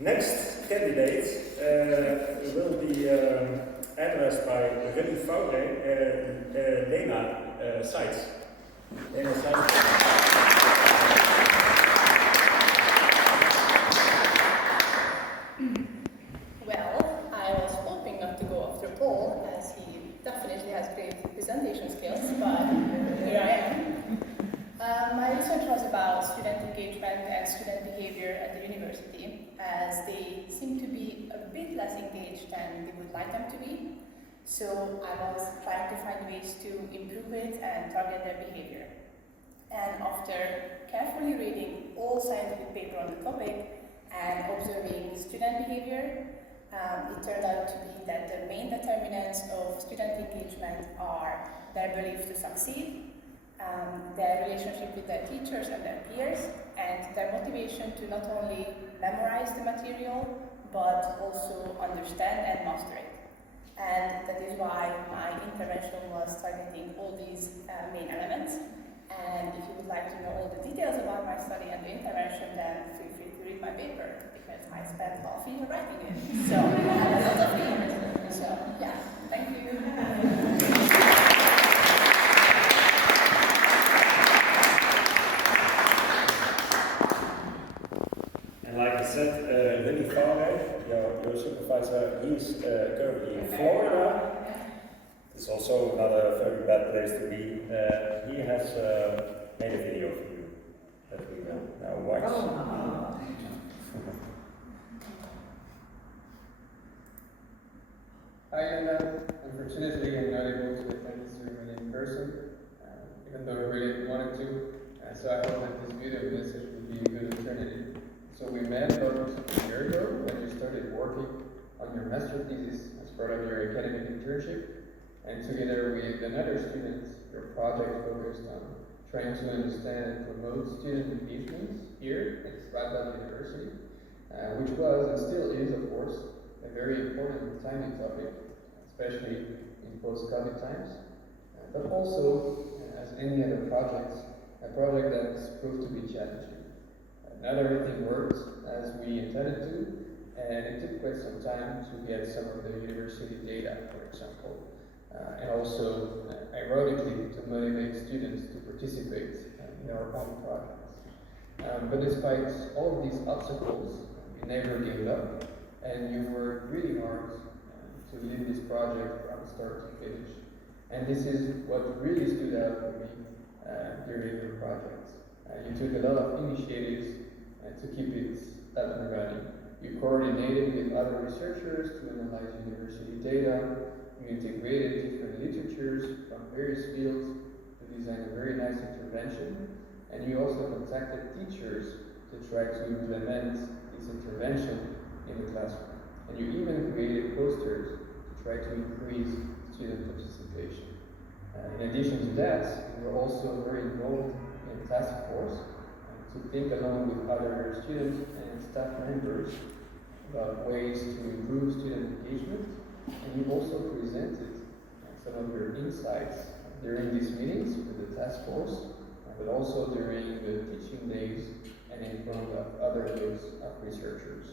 Next candidate will be addressed by Radboud Léna, Szeitz. Léna, Szeitz. Well, I was hoping not to go after Paul, as he definitely has great presentation skills, but here I am. My research was about student engagement and student behavior at the university, as they seem to be a bit less engaged than we would like them to be. So I was trying to find ways to improve it and target their behavior. And after carefully reading all scientific papers on the topic and observing student behavior, it turned out to be that the main determinants of student engagement are their belief to succeed, their relationship with their teachers and their peers, and their motivation to not only memorize the material, but also understand and master it. And that is why my intervention was targeting all these main elements. And if you would like to know all the details about my study and the intervention, then feel free to read my paper, because I spent half a year writing it. So, a lot of years. So, yeah, thank you. Like I said, Radboud, your supervisor, he's currently in Florida. It's also not a very bad place to be. He has made a video for you that we will now watch. Hi, and unfortunately I'm not able to attend this ceremony in person, even though I really wanted to. So I hope that this video message will be a good alternative. So we met about a year ago when you started working on your master thesis as part of your academic internship, and together with another student, your project focused on trying to understand and promote student engagement here at Radboud University, which was and still is, of course, a very important and timely topic, especially in post-COVID times, but also, as any other project, a project that's proved to be challenging. Not everything worked as we intended to, and it took quite some time to get some of the university data, for example, and also, ironically, to motivate students to participate in our own projects. But despite all of these obstacles, you never gave up, and you worked really hard to lead this project from start to finish. And this is what really stood out for me during your project. You took a lot of initiatives to keep it up and running. You coordinated with other researchers to analyze university data. You integrated different literatures from various fields to design a very nice intervention. And you also contacted teachers to try to implement this intervention in the classroom. And you even created posters to try to increase student participation. In addition to that, you were also very involved in task force to think along with other students and staff members about ways to improve student engagement, and you also presented some of your insights during these meetings with the task force, but also during the teaching days and in front of other groups of researchers,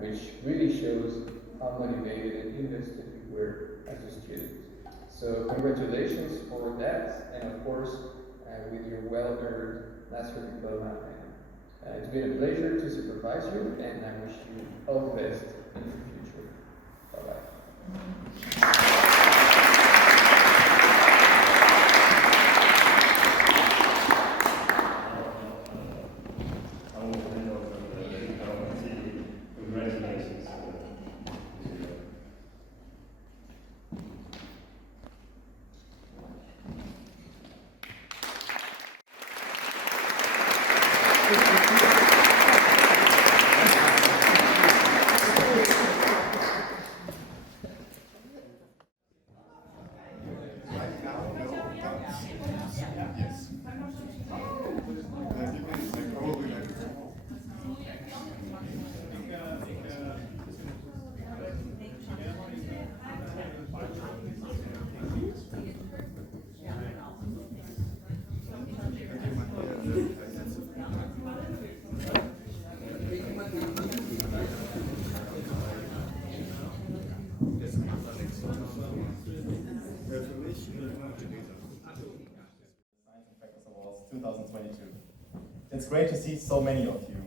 which really shows how motivated and invested you were as a student. So congratulations for that, and of course, with your well-earned master diploma. It's been a pleasure to supervise you, and I wish you all the best in the future. Bye-bye. Congratulations. It's great to see so many of you.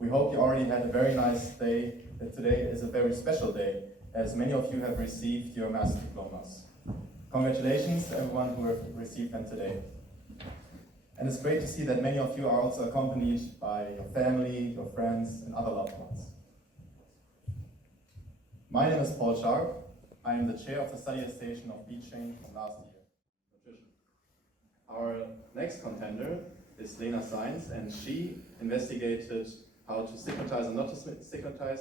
We hope you already had a very nice day, that today is a very special day, as many of you have received your master diplomas. Congratulations to everyone who have received them today. And it's great to see that many of you are also accompanied by your family, your friends, and other loved ones. My name is Paul Sharp. I am the chair of the study station of Beach Chain from last year. Nutrition. Our next contender is Léna Science, and she investigated how to stigmatize and not to stigmatize,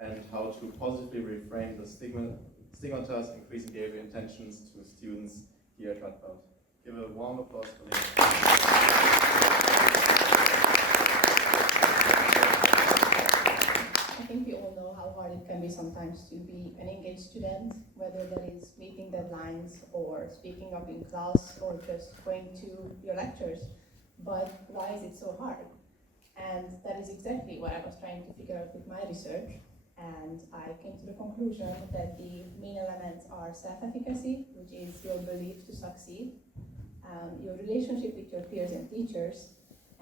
and how to positively reframe the stigmatized increasing behavior intentions to students here at Radboud. Give a warm applause for Léna. I think we all know how hard it can be sometimes to be an engaged student, whether that is meeting deadlines or speaking up in class or just going to your lectures. But why is it so hard? And that is exactly what I was trying to figure out with my research. And I came to the conclusion that the main elements are self-efficacy, which is your belief to succeed, your relationship with your peers and teachers,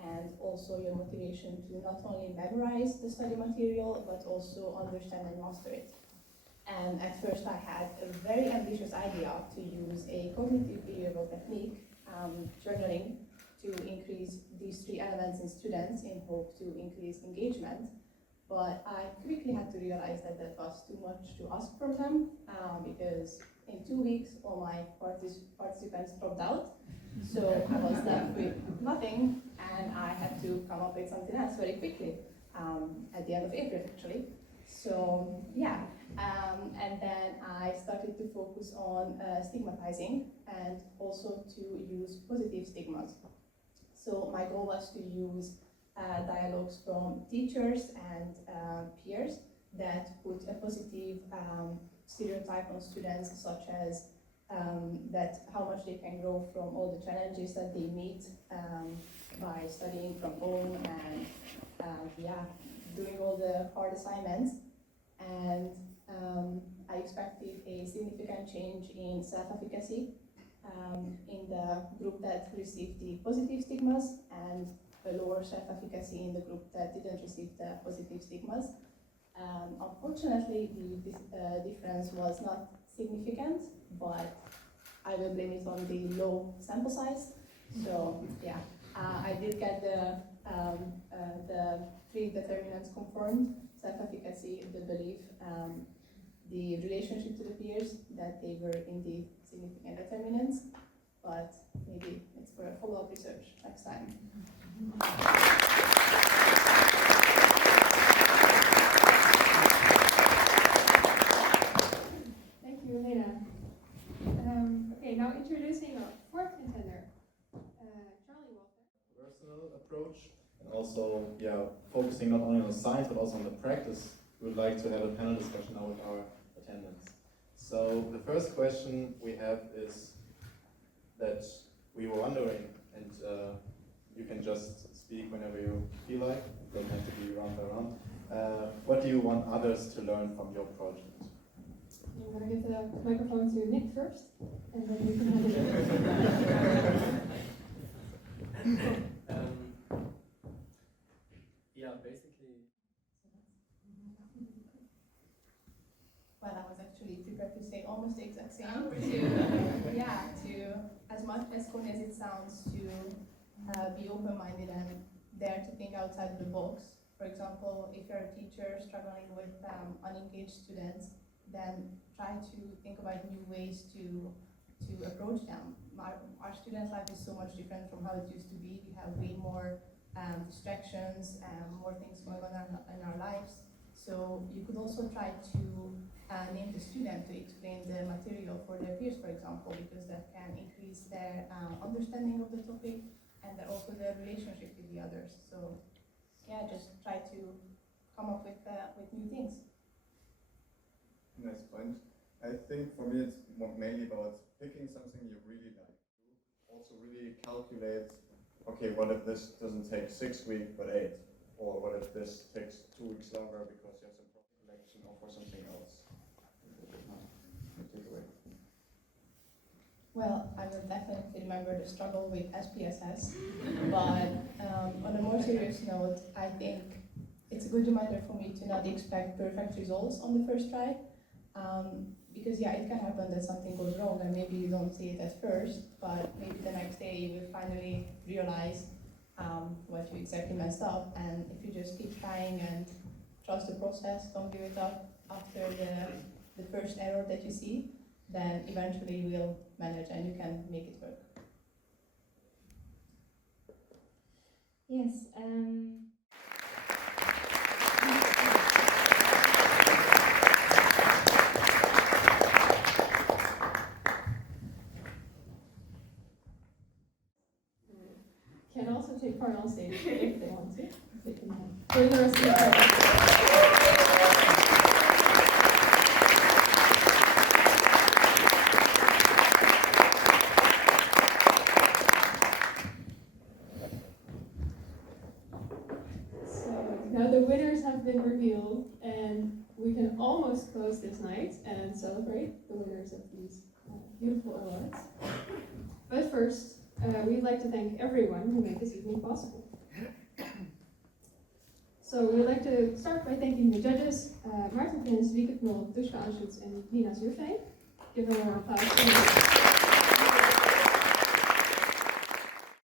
and also your motivation to not only memorize the study material, but also understand and master it. And at first I had a very ambitious idea to use a cognitive behavioral technique, journaling, to increase these three elements in students in hope to increase engagement. But I quickly had to realize that that was too much to ask from them, because in 2 weeks all my participants dropped out. So I was left with nothing, and I had to come up with something else very quickly, at the end of April actually. So yeah, and then I started to focus on stigmatizing and also to use positive stigmas. So my goal was to use dialogues from teachers and peers that put a positive stereotype on students, such as that how much they can grow from all the challenges that they meet by studying from home and doing all the hard assignments. And I expected a significant change in self-efficacy in the group that received the positive stigmas, and a lower self-efficacy in the group that didn't receive the positive stigmas. Unfortunately, the difference was not significant, but I will blame it on the low sample size. So yeah, I did get the three determinants confirmed: self-efficacy, the belief, the relationship to the peers, that they were indeed significant determinants. But maybe it's for a follow-up research next time. Thank you, Léna. Okay, now introducing our fourth contender, Charlie Walter. Personal approach, and also focusing not only on the science but also on the practice. We would like to have a panel discussion now with our attendants. So the first question we have is that we were wondering, and you can just speak whenever you feel like, it doesn't have to be round by round. What do you want others to learn from your project? I'm going to get the microphone to Nick first, and then you can have it. Basically. Well, I was actually prepared to say almost the exact same. To as much as corny as it sounds, to be open-minded and dare to think outside the box. For example, if you're a teacher struggling with unengaged students, then try to think about new ways to approach them. Our student life is so much different from how it used to be. We have way more distractions and more things going on in our lives. So you could also try to name the student to explain the material for their peers, for example, because that can increase their understanding of the topic and also their relationship with the others. So yeah, just try to come up with new things. Nice point. I think for me it's mainly about picking something you really like. Also really calculate, okay, what if this doesn't take 6 weeks but 8? Or what if this takes 2 weeks longer because you have some collection or for something else? Take away. Well, I will definitely remember the struggle with SPSS, but on a more serious note, I think it's a good reminder for me to not expect perfect results on the first try, because yeah, it can happen that something goes wrong and maybe you don't see it at first, but maybe the next day you will finally realize what you exactly messed up, and if you just keep trying and trust the process, don't give it up after the first error that you see, then eventually you will manage and you can make it work. Yes. Can also take part on stage if they want to. They can for the rest of the program. Now the winners have been revealed, and we can almost close this night and celebrate the winners of these beautiful awards. But first, we'd like to thank everyone who made this evening possible. So we'd like to start by thanking the judges, Maarten Prins, Wieke Knol, Dushka Anschutz, and Nina Zuurveen. Give them a round of applause.